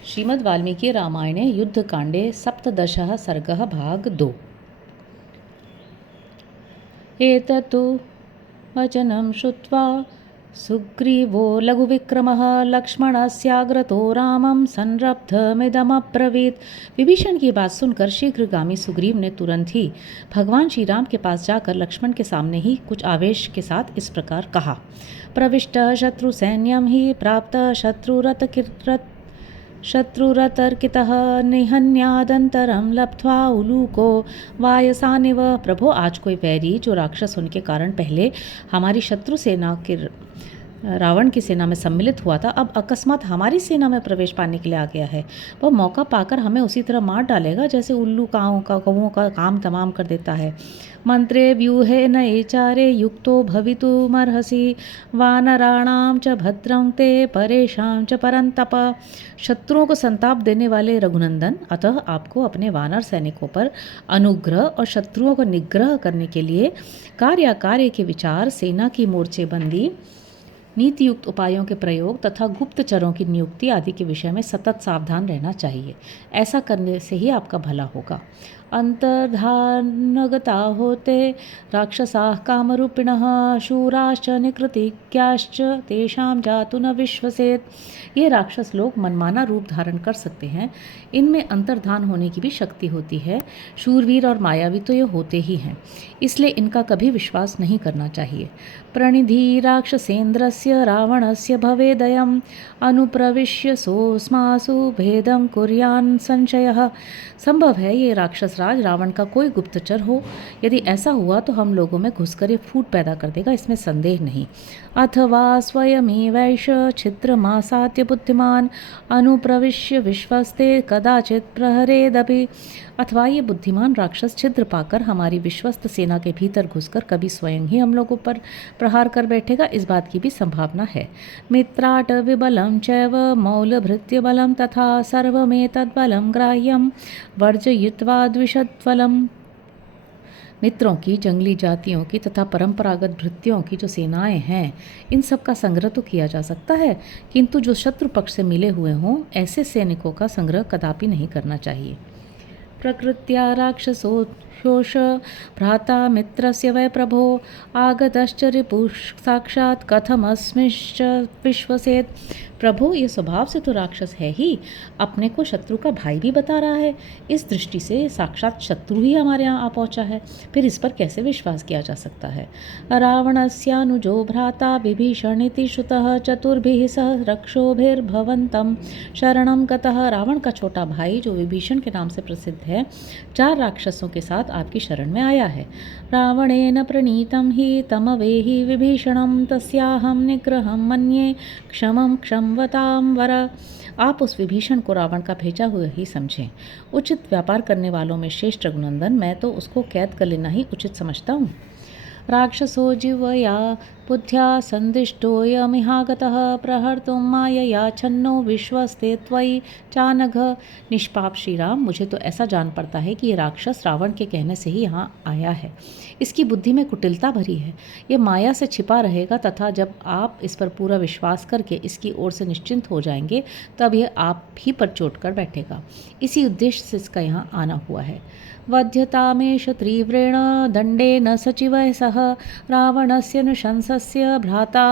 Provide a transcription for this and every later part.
श्रीमद् वाल्मीकि रामायणे युद्धकाण्डे सप्तदशः सर्गः भाग 2। एतत्तु वचनं श्रुत्वा सुग्रीवो लघुविक्रमः लक्ष्मणस्याग्रतो रामं संरब्धमिदमब्रवीत्। विभीषण की बात सुनकर शीघ्रगामी सुग्रीव ने तुरंत ही भगवान श्री राम के पास जाकर लक्ष्मण के सामने ही कुछ आवेश के साथ इस प्रकार कहा। प्रविष्ट शत्रु सैन्यम ही प्राप्त शत्रुरतर्कितः निहन्यादंतरं लब्ध्वा उलूको वायसानिव। प्रभो, आज कोई वैरी जो राक्षस उनके कारण पहले हमारी शत्रु सेना के रावण की सेना में सम्मिलित हुआ था, अब अकस्मात हमारी सेना में प्रवेश पाने के लिए आ गया है। वह मौका पाकर हमें उसी तरह मार डालेगा जैसे उल्लू कौओं का काम तमाम कर देता है। मंत्रे व्यूहे न चारे युक्तो भवितुमर्हसि वानराणां च भद्रं ते परेशां च परंतप। शत्रुओं को संताप देने वाले रघुनंदन, अतः आपको अपने वानर सैनिकों पर अनुग्रह और शत्रुओं को निग्रह करने के लिए कार्य के विचार, सेना की मोर्चेबंदी, नीतियुक्त उपायों के प्रयोग तथा गुप्तचरों की नियुक्ति आदि के विषय में सतत सावधान रहना चाहिए। ऐसा करने से ही आपका भला होगा। अंतर्धानगता होते राक्षसाः कामरूपिणः शूराश्च निकृतिज्ञाश्च तेषां जातु न विश्वसेत्। ये राक्षस लोग मनमाना रूप धारण कर सकते हैं, इनमें अंतर्धान होने की भी शक्ति होती है। शूरवीर और मायावी तो ये होते ही हैं, इसलिए इनका कभी विश्वास नहीं करना चाहिए। प्रणिधि राक्षसेन्द्रस्य रावणस्य भवेदयम् अनुप्रविश्य सोऽस्मासु भेदं कुर्यान् संशयः। संभव है ये राक्षस राज रावण का कोई गुप्तचर हो। यदि ऐसा हुआ तो हम लोगों में घुसकर ये फूट पैदा कर देगा, इसमें संदेह नहीं। अथवा स्वयमेवैष छिद्रमासाद्य बुद्धिमान अनुप्रविश्य विश्वस्ते कदाचित प्रहरेदपि। अथवा ये बुद्धिमान राक्षस छिद्र पाकर हमारी विश्वस्त सेना के भीतर घुसकर कभी स्वयं ही हम लोगों पर प्रहार कर बैठेगा, इस बात की भी संभावना है। मित्राट विबलम चैव मौलभृत्य बलम तथा सर्वमेतद्बलम ग्राह्यम वर्जयित्वा द्विषद्बलम। मित्रों की, जंगली जातियों की तथा परंपरागत भृत्यों की जो सेनाएं हैं, इन सब का संग्रह तो किया जा सकता है, किंतु जो शत्रु पक्ष से मिले हुए हों ऐसे सैनिकों का संग्रह कदापि नहीं करना चाहिए। प्रकृत्या राक्षसोऽशोष भ्राता मित्रस्य वै प्रभो आगतश्च रिपुः साक्षात् कथमस्मिश्च विश्वसेत्। प्रभु, ये स्वभाव से तो राक्षस है ही, अपने को शत्रु का भाई भी बता रहा है। इस दृष्टि से साक्षात शत्रु ही हमारे यहाँ आ पहुँचा है, फिर इस पर कैसे विश्वास किया जा सकता है। रावणस्यानुजो भ्राता विभीषणिति श्रुतः चतुर्भिः सह रक्षोभिर्भवन्तं शरणं गतः। रावण का छोटा भाई जो विभीषण के नाम से प्रसिद्ध है, 4 राक्षसों के साथ आपकी शरण में आया है। रावणेन प्रणीतं हि तमवेहि विभीषणं तस्याहं निग्रहं मन्ये क्षमं क्षमवतां वर। आप उस विभीषण को रावण का भेजा हुआ ही समझें। उचित व्यापार करने वालों में श्रेष्ठ रघुनंदन, मैं तो उसको कैद कर लेना ही उचित समझता हूँ। राक्षसो जिह्वया बुद्ध्या संदिष्टोऽयमिहागतः प्रहर्तुं मायया छन्नो विश्वस्ते त्वयि चानघ। निष्पाप श्री राम, मुझे तो ऐसा जान पड़ता है कि ये राक्षस रावण के कहने से ही यहाँ आया है। इसकी बुद्धि में कुटिलता भरी है। ये माया से छिपा रहेगा तथा जब आप इस पर पूरा विश्वास करके इसकी ओर से निश्चिंत हो जाएंगे तब यह आप ही पर चोट कर बैठेगा। इसी उद्देश्य से इसका यहाँ आना हुआ है। वध्यतामेष तीव्रेण दंडेन सचिवः सह रावणस्य नुशंसस्य भ्राता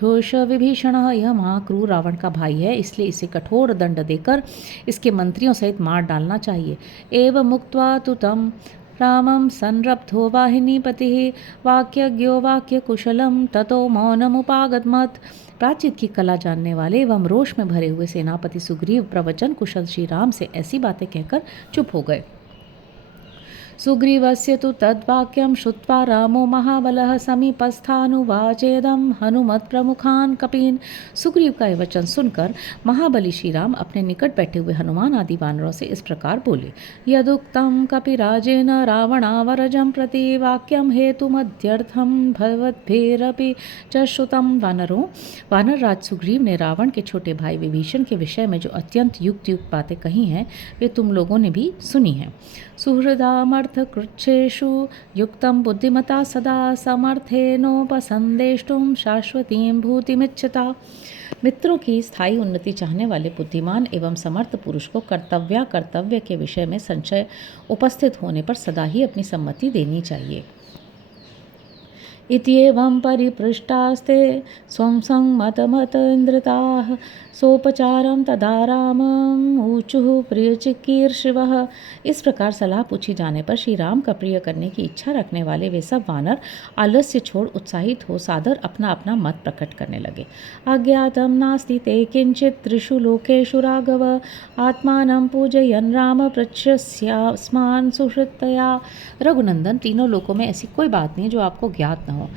ह्योष विभीषणः। यह महाक्रूर रावण का भाई है, इसलिए इसे कठोर दंड देकर इसके मंत्रियों सहित मार डालना चाहिए। एवं मुक्त्वा तु तं रामं संरब्धो वाहिनीपतिः वाक्यज्ञो वाक्यकुशलं ततो मौनमुपागमत्। प्राचीन की कला जानने वाले एवं रोष में भरे हुए सेनापति सुग्रीव प्रवचन कुशल श्री राम से ऐसी बातें कहकर चुप हो गए। सुग्रीवस्य तु तद्वाक्यं श्रुत्वा रामो महाबलः समीपस्थानुवाचेदं हनुमत् प्रमुखान् कपीन्। सुग्रीव का यह वचन सुनकर महाबली श्री राम अपने निकट बैठे हुए हनुमान आदि वानरों से इस प्रकार बोले। यदुक्तं कपिराजेन रावणावरजं प्रति वाक्यं हेतुमध्यर्थं भवद्भिरपि च श्रुतं। वानरों, वानर राज सुग्रीव ने रावण के छोटे भाई विभीषण के विषय में जो अत्यंत युक्त बातें कही हैं, वे तुम लोगों ने भी सुनी हैं। सुहृदामर्थ समर्थकृच्छ्रेषु युक्तं बुद्धिमता सदा समर्थेनोपसंदेष्टुं शाश्वतीं भूतिमिच्छता। मित्रों की स्थायी उन्नति चाहने वाले बुद्धिमान एवं समर्थ पुरुष को कर्तव्य के विषय में संशय उपस्थित होने पर सदा ही अपनी सम्मति देनी चाहिए। इत्येवं परिपृष्टास्ते स्वं संमतमतेन्द्रिताः सोपचारं तदा रामम् ऊचुः प्रियचिकीर्षवः। इस प्रकार सलाह पूछी जाने पर श्री राम का प्रिय करने की इच्छा रखने वाले वे सब वानर आलस्य छोड़ उत्साहित हो सादर अपना अपना मत प्रकट करने लगे। अज्ञातं नास्ति ते किंचित् त्रिषु लोकेषु राघव आत्मानं पूजयन् राम पृच्छ्यस्यास्मान् सुहृत्तया। रघुनंदन, तीनों लोकों में ऐसी कोई बात नहीं जो आपको ज्ञात न हो,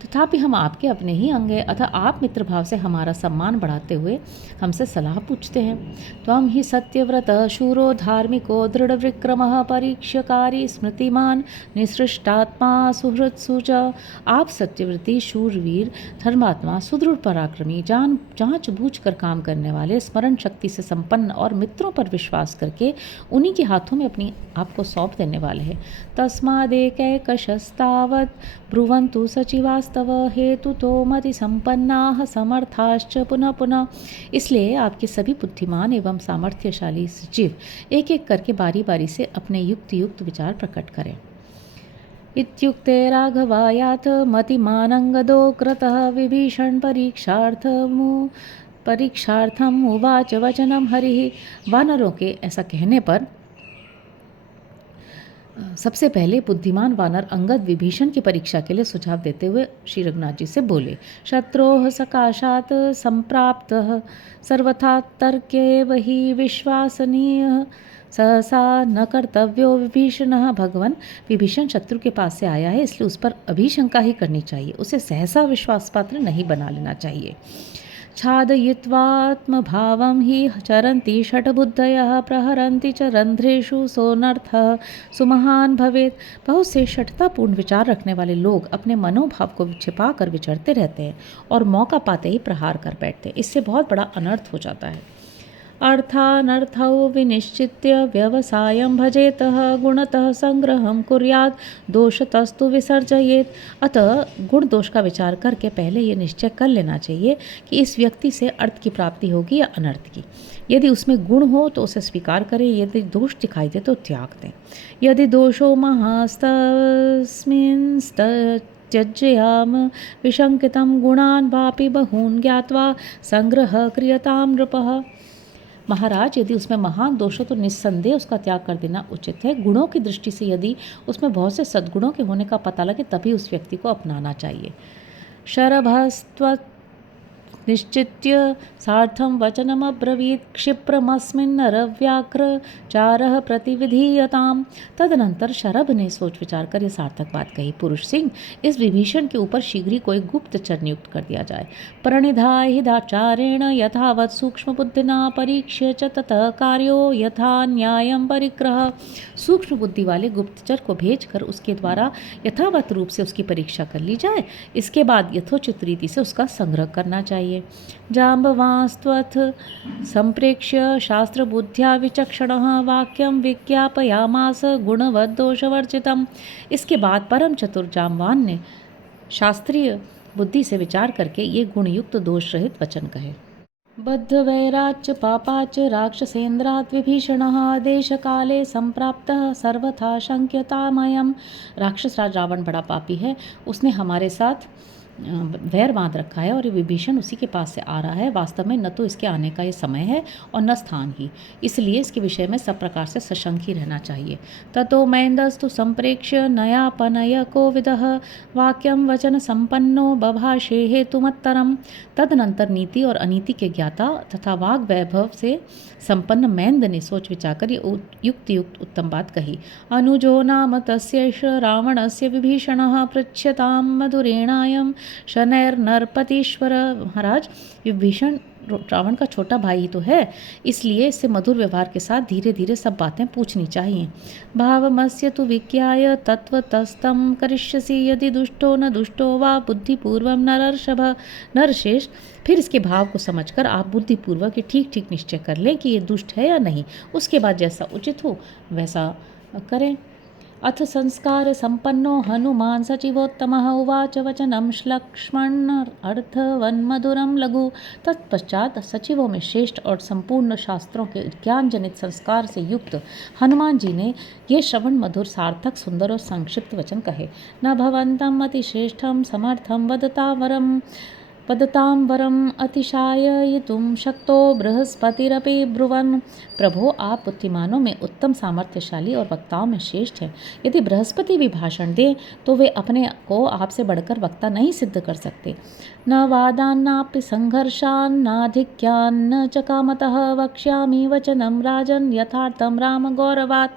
तथापि हम आपके अपने ही अंग हैं, अतः आप मित्र भाव से हमारा सम्मान बढ़ाते हुए हमसे सलाह पूछते हैं। त्वं ही सत्यव्रत शूरो धार्मिको दृढ़ विक्रमः परीक्षकारी स्मृतिमान निसृष्टात्मा सुहृत्सु च। आप सत्यव्रती, शूरवीर, धर्मात्मा, सुदृढ़ पराक्रमी, जांच बूझ कर काम करने वाले, स्मरण शक्ति से संपन्न और मित्रों पर विश्वास करके उन्हीं के हाथों में अपनी आपको सौंप देने वाले हैं। तस्मादेकैकशस्तावत् ब्रुवन्तु सचिवास्तव हेतुतो मति संपन्नाः समर्थाश्च पुनः पुनः। इसलिए आपके सभी बुद्धिमान एवं सामर्थ्यशाली सचिव एक एक करके बारी बारी से अपने युक्त विचार प्रकट करें। इत्युक्ते राघवायाथ मतिमानंगदो क्रतः विभीषण परीक्षार्थम उवाच वचनम हरिः। वानरों के ऐसा कहने पर सबसे पहले बुद्धिमान वानर अंगद विभीषण की परीक्षा के लिए सुझाव देते हुए श्री रघुनाथ जी से बोले। शत्रोः सकाशात् संप्राप्तः सर्वथा तर्क्येव हि विश्वासनीयः सहसा न कर्तव्यो विभीषणः। भगवान, विभीषण शत्रु के पास से आया है, इसलिए उस पर अभिशंका ही करनी चाहिए, उसे सहसा विश्वास पात्र नहीं बना लेना चाहिए। छादयित्वात्मभावं हि चरन्ति षट्बुद्धयः प्रहरन्ति च रंध्रेषु सोऽनर्थः सुमहान भवेत्। बहुत से षटतापूर्ण विचार रखने वाले लोग अपने मनोभाव को छिपा कर विचरते रहते हैं और मौका पाते ही प्रहार कर बैठते हैं, इससे बहुत बड़ा अनर्थ हो जाता है। अर्थानर्थौ विनिश्चित्य व्यवसायं भजेतः गुणतः संग्रहं कुर्यात् दोषतस्तु विसर्जयेत्। अतः गुण दोष का विचार करके पहले ये निश्चय कर लेना चाहिए कि इस व्यक्ति से अर्थ की प्राप्ति होगी या अनर्थ की। यदि उसमें गुण हो तो उसे स्वीकार करें, यदि दोष दिखाई दे तो त्याग दें। यदि दोषो महास्तस्मिंस्त त्यज्याम विशंकितं गुणान् वापि बहून् ज्ञात्वा संग्रह क्रियतां नृपः। महाराज, यदि उसमें महान दोष हो तो निस्संदेह उसका त्याग कर देना उचित है। गुणों की दृष्टि से यदि उसमें बहुत से सद्गुणों के होने का पता लगे तभी उस व्यक्ति को अपनाना चाहिए। शरभस्त्व निश्चित्य सार्थं वचनमब्रवीत् क्षिप्रमस्मिन् नरव्याघ्रचारः प्रतिविधीयताम्। तदनंतर शरभ ने सोच विचार कर यह सार्थक बात कही। पुरुष सिंह, इस विभीषण के ऊपर शीघ्र ही कोई गुप्तचर नियुक्त कर दिया जाए। प्रणिधाय हिदाचारेण यथावत् सूक्ष्म बुद्धिना परीक्ष्य च ततः कार्यो यथा न्यायं परिग्रह। सूक्ष्म बुद्धि वाले गुप्तचर को भेजकर उसके द्वारा यथावत रूप से उसकी परीक्षा कर ली जाए। इसके बाद यथोचित रीति से उसका संग्रह करना चाहिए। जाम्बवांस्त्वथ संप्रेक्ष्य शास्त्र बुद्ध्या विचक्षणः वाक्यं विज्ञापयामास गुणवद्दोषवर्जितम्। इसके बाद परम चतुर जाम्बवान ने शास्त्रीय बुद्धि से विचार करके ये गुणयुक्त दोष रहित वचन कहे। बद्धवैराच्य पापाच राक्षसेन्द्रात् विभीषणः देशकाले संप्राप्तः सर्वथा शंक्यतामयम्। राक्षस राज रावण बड़ा पापी है, उसने हमारे साथ वैर बांध रखा है और ये विभीषण उसी के पास से आ रहा है। वास्तव में न तो इसके आने का ये समय है और न स्थान ही, इसलिए इसके विषय में सब प्रकार से सशंक ही रहना चाहिए। ततो मैंदस्तु संप्रेक्ष्य नयापनय कोविदः वाक्यम वचन संपन्नो बभाषे हेतुमत्तरम। तदनंतर नीति और अनीति के ज्ञाता तथा वाग वैभव से संपन्न मैंद ने सोच विचार कर युक्त उत्तम बात कही। अनुजो नाम तस्यैष रावणस्य विभीषणः पृच्छ्यतां मधुरेणायं शनैर्नरपतीश्वर। महाराज, विभीषण रावण का छोटा भाई ही तो है, इसलिए इससे मधुर व्यवहार के साथ धीरे धीरे सब बातें पूछनी चाहिए। भावमस्य तु विज्ञाय तत्वतस्तं करिष्यसि यदि दुष्टो न दुष्टो वा बुद्धिपूर्वम नरर्षभ। नरश्रेष्ठ, फिर इसके भाव को समझकर आप बुद्धिपूर्वक ठीक ठीक निश्चय कर लें कि ये दुष्ट है या नहीं। उसके बाद जैसा उचित हो वैसा करें। अथ संस्कार संपन्नो हनुमान सचिवोत्तमः उवाच वचनं लक्ष्मण अर्थवन्मधुरं लघु। तत्पश्चात सचिवों में श्रेष्ठ और संपूर्ण शास्त्रों के ज्ञान जनित संस्कार से युक्त हनुमान जी ने ये श्रवण मधुर सार्थक सुंदर और संक्षिप्त वचन कहे। न भवन्तम् अतिश्रेष्ठं समर्थं वदतां वरम् अतिशाययितुं शक्तो बृहस्पतिरपि ब्रुवन्। प्रभो, आप बुद्धिमानों में उत्तम सामर्थ्यशाली और वक्ताओं में श्रेष्ठ हैं। यदि बृहस्पति भी भाषण दें तो वे अपने को आपसे बढ़कर वक्ता नहीं सिद्ध कर सकते। न वादान्नापि संघर्षान् नाधिक्यान्न च कामतः वक्ष्यामि वचनं राजन् यथार्थं राम गौरवात्।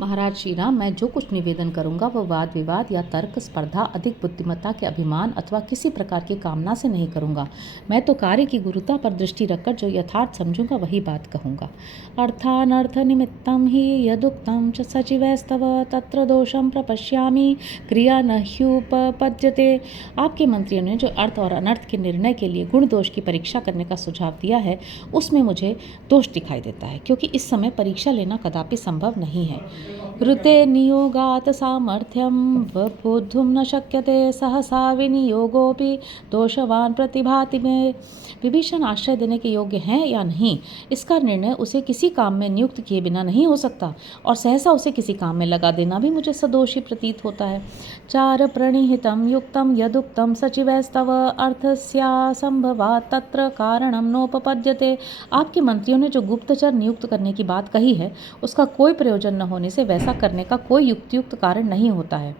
महाराज श्री राम, मैं जो कुछ निवेदन करूंगा वह वाद विवाद या तर्क स्पर्धा, अधिक बुद्धिमत्ता के अभिमान अथवा किसी प्रकार की कामना से नहीं करूंगा। मैं तो कार्य की गुरुता पर दृष्टि रखकर जो यथार्थ समझूंगा वही बात कहूंगा। अर्थानर्थ निमित्तं हि यदुक्तं च सचिवैस्तव तत्र दोषं प्रपश्यामि क्रिया न ह्युपपद्यते। आपके मंत्रियों ने जो अर्थ और अनर्थ के निर्णय के लिए गुण दोष की परीक्षा करने का सुझाव दिया है उसमें मुझे दोष दिखाई देता है, क्योंकि इस समय परीक्षा लेना कदापि संभव नहीं है। ऋते नियोगात् सामर्थ्यं वबोद्धुं न शक्यते सहसा विनियोगोऽपि दोषवान् प्रतिभाति में। विभीषण आश्रय देने के योग्य हैं या नहीं, इसका निर्णय उसे किसी काम में नियुक्त किए बिना नहीं हो सकता, और सहसा उसे किसी काम में लगा देना भी मुझे सदोषी प्रतीत होता है। चार प्रणिहितं युक्तं यदुक्तं सचिवैस्तव अर्थस्यासंभवात् तत्र कारणं नोपपद्यते। आपके मंत्रियों ने जो गुप्तचर नियुक्त करने की बात कही है उसका कोई प्रयोजन न होने से वैसा करने का कोई युक्तियुक्त कारण नहीं होता है।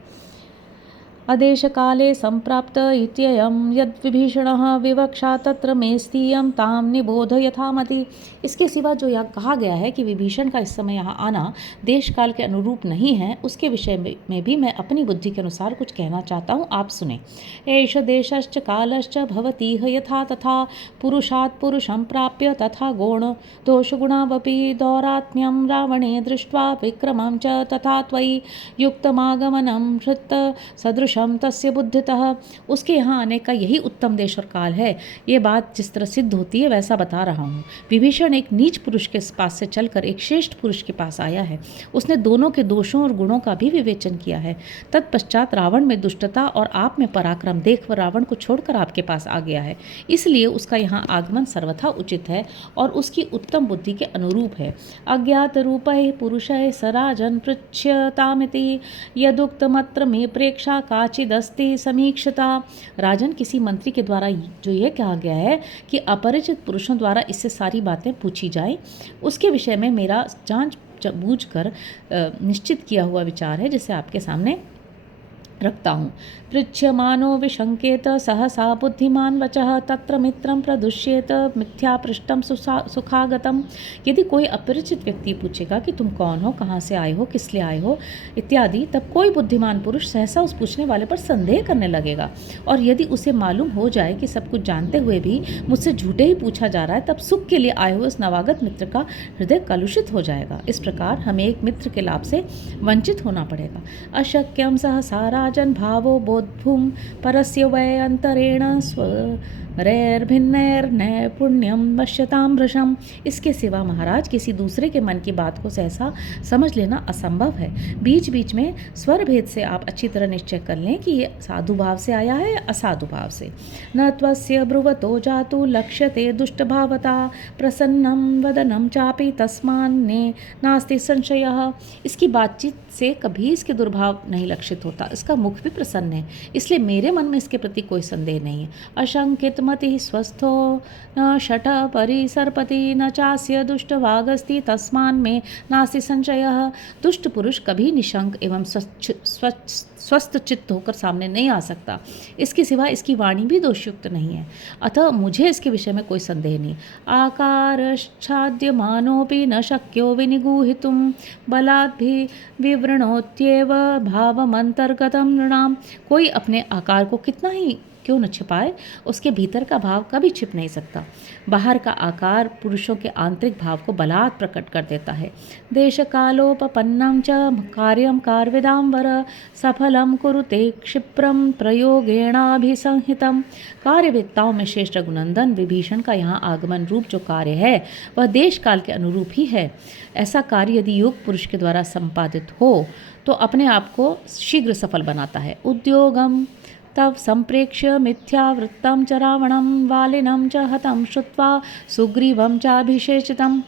अदेश काले संप्राप्त इत्ययं यद्विभीषणः विवक्षा तत्र मे स्थीयं तां निबोध यथामति। इसके सिवा जो यह कहा गया है कि विभीषण का इस समय यहाँ आना देश काल के अनुरूप नहीं है, उसके विषय में भी मैं अपनी बुद्धि के अनुसार कुछ कहना चाहता हूँ, आप सुने। एष देशश्च कालश्च भवतीह यथा तथा पुरुषात् पुरुषं प्राप्य तथा गुण दोषगुणावपि दौरात्म्यं रावणे दृष्ट्वा विक्रमं च तथा त्वयि युक्तमागमनं हृत सदृश तस्य बुद्धितः। उसके यहाँ आने का यही उत्तम देश और काल है। ये बात जिस तरह सिद्ध होती है वैसा बता रहा हूँ। विभीषण एक नीच पुरुष के पास से चलकर एक श्रेष्ठ पुरुष के पास आया है। उसने दोनों के दोषों और गुणों का भी विवेचन किया है। तत्पश्चात रावण में दुष्टता और आप में पराक्रम देख वह रावण को छोड़कर आपके पास आ गया है। इसलिए उसका यहाँ आगमन सर्वथा उचित है और उसकी उत्तम बुद्धि के अनुरूप है। अज्ञात रूपै पुरुषै स राजन् पृच्छ्यतामिति यदुक्तमत्र मे प्रेक्षा काचिदस्ति समीक्षता। राजन, किसी मंत्री के द्वारा जो यह कहा गया है कि अपरिचित पुरुषों द्वारा इससे सारी बातें पूछी जाए, उसके विषय में मेरा जांच बूझ कर निश्चित किया हुआ विचार है, जिसे आपके सामने रखता हूँ। पृच्छ्यमानो विशंकेत सहसा बुद्धिमान वचः तत्र मित्रं प्रदुष्येत मिथ्या पृष्ठं सुखागतम। यदि कोई अपरिचित व्यक्ति पूछेगा कि तुम कौन हो, कहाँ से आए हो, किस लिए आए हो इत्यादि, तब कोई बुद्धिमान पुरुष सहसा उस पूछने वाले पर संदेह करने लगेगा, और यदि उसे मालूम हो जाए कि सब कुछ जानते हुए भी मुझसे झूठे ही पूछा जा रहा है, तब सुख के लिए आए हुए उस नवागत मित्र का हृदय कलुषित हो जाएगा। इस प्रकार हमें एक मित्र के लाभ से वंचित होना पड़ेगा। अशक्यम सहसा राजन भावो बोधुम परस्य वै अंतरेण स्वरैर्भिन्नैर्नैपुण्यं वश्यतां भृशम्। इसके सिवा महाराज किसी दूसरे के मन की बात को सहसा समझ लेना असंभव है। बीच बीच में स्वर भेद से आप अच्छी तरह निश्चय कर लें कि ये साधु भाव से आया है या असाधु भाव से। न त्वस्य ब्रुवतो जातु लक्ष्यते दुष्टभावता प्रसन्नं वदनं चापि तस्मान्ने नास्ति संशयः। इसकी बातचीत से कभी इसके दुर्भाव नहीं लक्षित होता, इसका मुख भी प्रसन्न है, इसलिए मेरे मन में इसके प्रति कोई संदेह नहीं है। अशंकित मति स्वस्थो न शठ परिसर्पति न चास्य दुष्ट वागस्ति तस्मान में नास्ति संशयः। दुष्ट पुरुष कभी निशंक एवं स्वस्थ चित्त होकर सामने नहीं आ सकता। इसके सिवा इसकी वाणी भी दोषयुक्त नहीं है, अतः मुझे इसके विषय में कोई संदेह नहीं। आकारश्चाद्यमानोऽपि न शक्यो विनिगूहितुं बलाद्भि विवृणोत्येव भावमन्तर्गतं नृणाम्। कोई अपने आकार को कितना ही क्यों न छिपाए, उसके भीतर का भाव कभी छिप नहीं सकता। बाहर का आकार पुरुषों के आंतरिक भाव को बलात् प्रकट कर देता है। देश कालोपपन्नं च कार्यं कारविदाम्बर सफलम कुरुते क्षिप्रम प्रयोगेणाभिसंहितम। कार्यवेत्ताओं में श्रेष्ठ रघुनंदन विभीषण का यहाँ आगमन रूप जो कार्य है वह देश काल के अनुरूप ही है। ऐसा कार्य यदि योग पुरुष के द्वारा संपादित हो तो अपने आप को शीघ्र सफल बनाता है। उद्योगम तव संप्रेक्ष्य मिथ्यावृत्तं च रावणं वालिनं च हतं श्रुत्वा सुग्रीवं चाभिषेचितम्।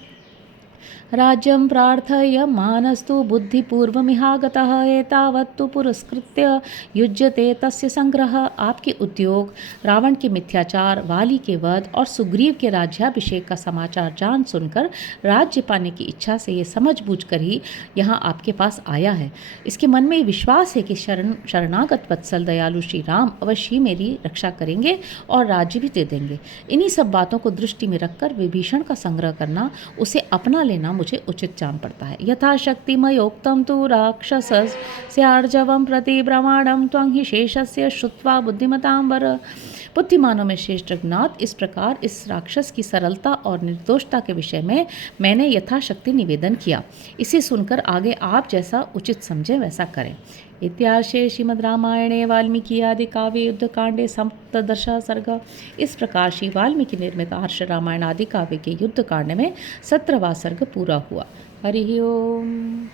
राज्यं प्रार्थयमानस्तु बुद्धिपूर्वमिहागतः एतावत्तु पुरस्कृत्य युज्यते तस्य संग्रह। आपके उद्योग, रावण के मिथ्याचार, वाली के वध और सुग्रीव के राज्याभिषेक का समाचार जान सुनकर राज्य पाने की इच्छा से ये समझ बूझ कर ही यहाँ आपके पास आया है। इसके मन में विश्वास है कि शरणागत वत्सल दयालु श्री राम अवश्य ही मेरी रक्षा करेंगे और राज्य भी दे देंगे। इन्हीं सब बातों को दृष्टि में रखकर विभीषण का संग्रह करना, उसे अपना लेना मुझे उचित जान पड़ता है। यथाशक्ति मयोक्तं तु राक्षसस्यार्जवं प्रति ब्रह्मांडं त्वं हि शेषस्य श्रुत्वा बुद्धिमतां वर। बुद्धिमानों में श्रेष्ठ रघुनाथ, इस प्रकार इस राक्षस की सरलता और निर्दोषता के विषय में मैंने यथाशक्ति निवेदन किया। इसे सुनकर आगे आप जैसा उचित समझें वैसा करें। इत्यार्षे श्रीमद् रामायणे वाल्मीकि आदि काव्य युद्धकांडे सप्तदश सर्ग। इस प्रकार श्री वाल्मीकि निर्मित हर्ष रामायण आदि काव्य के युद्धकांड में 17वां सर्ग पूरा हुआ। हरि ओम।